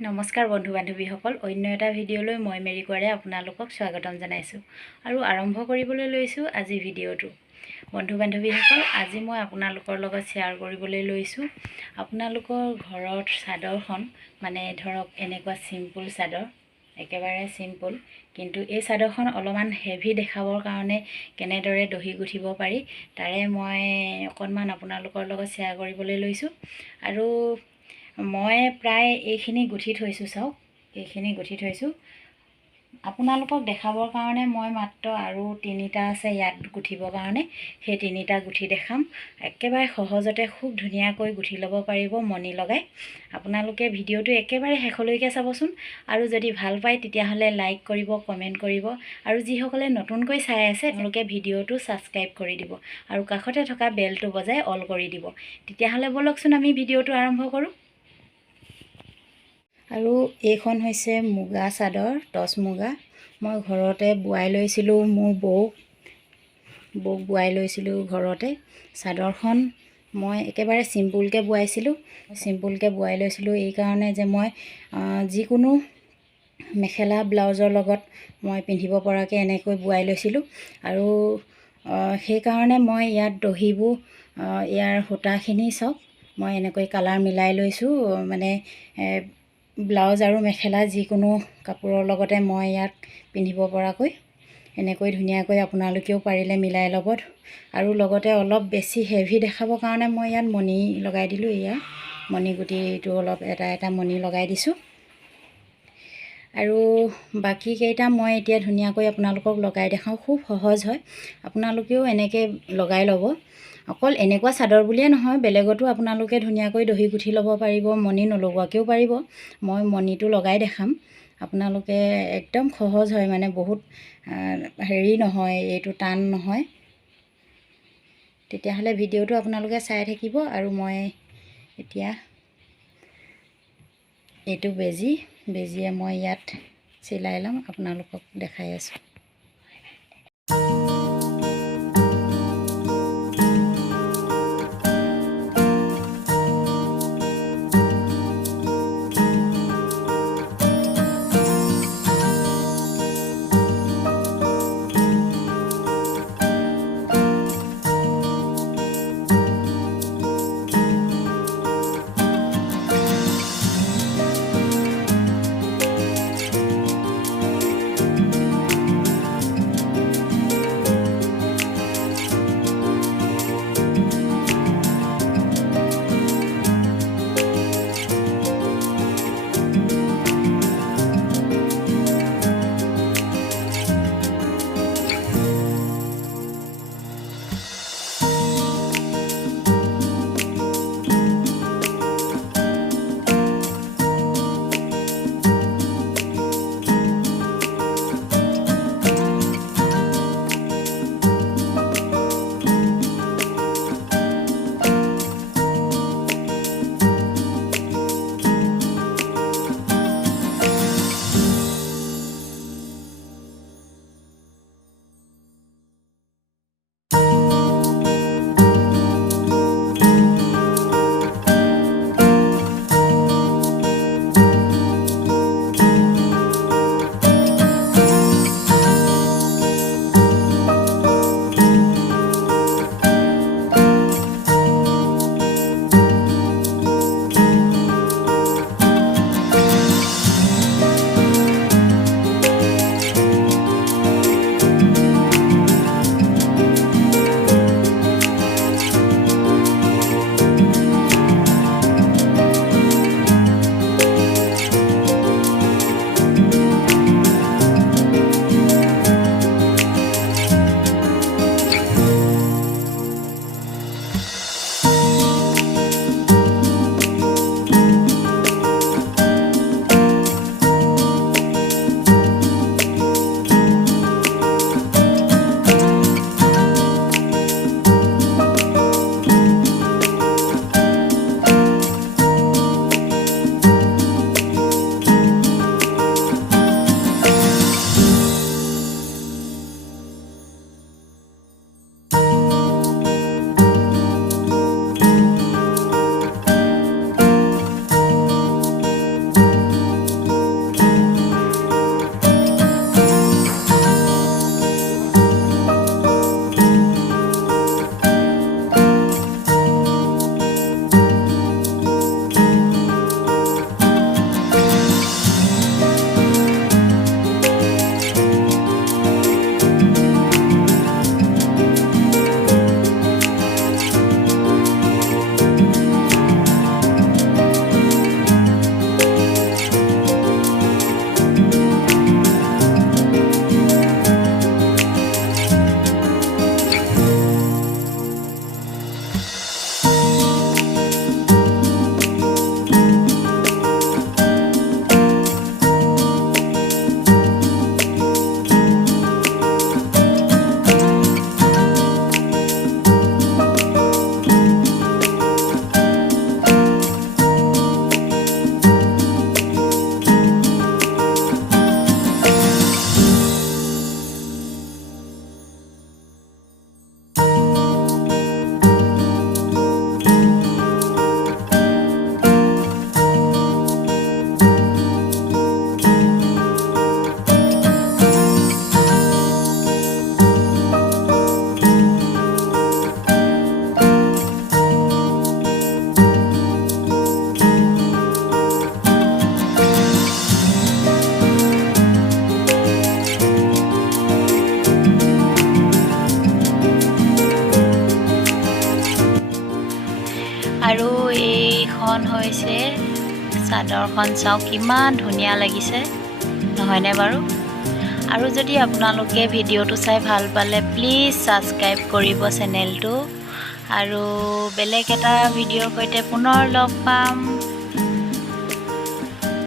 নমস্কাৰ বন্ধু বান্ধৱীসকল, অন্য এটা ভিডিঅ'লৈ মই মেৰি কোৱাৰে আপোনালোকক স্বাগতম জনাইছোঁ আৰু আৰম্ভ কৰিবলৈ লৈছোঁ আজি ভিডিঅ'টো। বন্ধু বান্ধৱীসকল, আজি মই আপোনালোকৰ লগত শ্বেয়াৰ কৰিবলৈ লৈছোঁ আপোনালোকৰ ঘৰৰ চাদৰখন, মানে ধৰক এনেকুৱা চিম্পুল চাদৰ, একেবাৰে চিম্পুল, কিন্তু এই চাদৰখন অলপমান হেভি দেখাবৰ কাৰণে কেনেদৰে দহি গুঠিব পাৰি তাৰে মই অকণমান আপোনালোকৰ লগত শ্বেয়াৰ কৰিবলৈ লৈছোঁ। আৰু মই প্ৰায় এইখিনি গুঠি থৈছোঁ, চাওক এইখিনি গুঠি থৈছোঁ। আপোনালোকক দেখাবৰ কাৰণে মই মাত্ৰ আৰু তিনিটা আছে ইয়াত গুঠিবৰ কাৰণে, সেই তিনিটা গুঠি দেখাম। একেবাৰে সহজতে খুব ধুনীয়াকৈ গুঠি ল'ব পাৰিব মণি লগাই। আপোনালোকে ভিডিঅ'টো একেবাৰে শেষলৈকে চাবচোন, আৰু যদি ভাল পায় তেতিয়াহ'লে লাইক কৰিব, কমেণ্ট কৰিব, আৰু যিসকলে নতুনকৈ চাই আছে তেওঁলোকে ভিডিঅ'টো ছাবস্ক্ৰাইব কৰি দিব আৰু কাষতে থকা বেলটো বজাই অল কৰি দিব। তেতিয়াহ'লে ব'লকচোন আমি ভিডিঅ'টো আৰম্ভ কৰোঁ। আৰু এইখন হৈছে মুগা চাদৰ, টচ মুগা। মই ঘৰতে বোৱাই লৈছিলোঁ, মোৰ বৌক বোৱাই লৈছিলোঁ ঘৰতে। চাদৰখন মই একেবাৰে চিম্পুলকৈ বোৱাইছিলোঁ, বোৱাই লৈছিলোঁ এইকাৰণে যে মই যিকোনো মেখেলা ব্লাউজৰ লগত মই পিন্ধিব পৰাকৈ এনেকৈ বোৱাই লৈছিলোঁ। আৰু সেইকাৰণে মই ইয়াত দহিবোৰ, ইয়াৰ সূতাখিনি চাওক, মই এনেকৈ কালাৰ মিলাই লৈছোঁ, মানে ব্লাউজ আৰু মেখেলা যিকোনো কাপোৰৰ লগতে মই ইয়াক পিন্ধিব পৰাকৈ এনেকৈ ধুনীয়াকৈ আপোনালোকেও পাৰিলে মিলাই ল'ব। আৰু লগতে অলপ বেছি হেভি দেখাবৰ কাৰণে মই ইয়াত মণি লগাই দিলোঁ। এয়া মণি গুটিটো অলপ এটা এটা মণি লগাই দিছোঁ। আৰু বাকীকেইটা মই এতিয়া ধুনীয়াকৈ আপোনালোকক লগাই দেখাওঁ, খুব সহজ হয়, আপোনালোকেও এনেকৈ লগাই ল'ব। অকল এনেকুৱা চাদৰ বুলিয়ে নহয়, বেলেগতো আপোনালোকে ধুনীয়াকৈ দহি গুঠি ল'ব পাৰিব, মণি নলগোৱাকৈও পাৰিব। মই মণিটো লগাই দেখাম, আপোনালোকে একদম সহজ হয়, মানে বহুত হেৰি নহয়, এইটো টান নহয়। তেতিয়াহ'লে ভিডিঅ'টো আপোনালোকে চাই থাকিব। আৰু মই এতিয়া এইটো বেজিয়ে মই ইয়াত চিলাই ল'ম, আপোনালোকক দেখাই আছোঁ। চাদৰখন চাওঁ কিমান ধুনীয়া লাগিছে নহয়নে বাৰু। আৰু যদি আপোনালোকে ভিডিঅ'টো চাই ভাল পালে প্লিজ ছাবস্ক্ৰাইব কৰিব চেনেলটো। আৰু বেলেগ এটা ভিডিঅ'ৰ সৈতে পুনৰ লগ পাম।